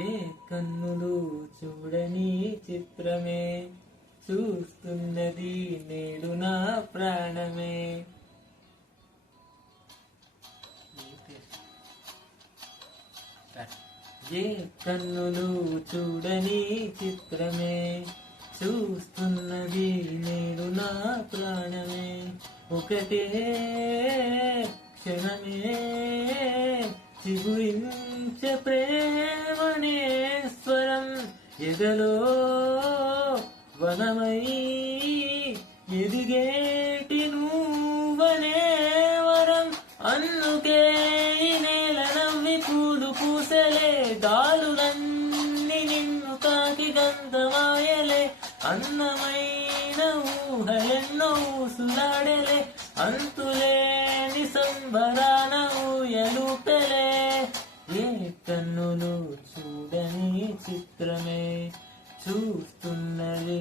ఏ కన్నులు చూడని చిత్రమే చూస్తున్నది నేడు నా ప్రాణమే. ఏ కన్నులు చూడని చిత్రమే చూస్తున్నది నేడు నా ప్రాణమే. ఒకటే క్షణమే చిగురించే ప్రేమనే స్వరం ఎదలో వనమై ఎదిగేటి నువ్వనే వరం. అందుకే నేల నవ్వి పూలు పూసలే గాలులన్నీ నిన్ను తాకి గంధమాయలే. అందమైన ఊహలెన్నో ఊసులాడలే అంతులేని సంబరాన ఊయలుపెలే. ఏ కన్నులు చూడని చిత్రమే చూస్తున్నది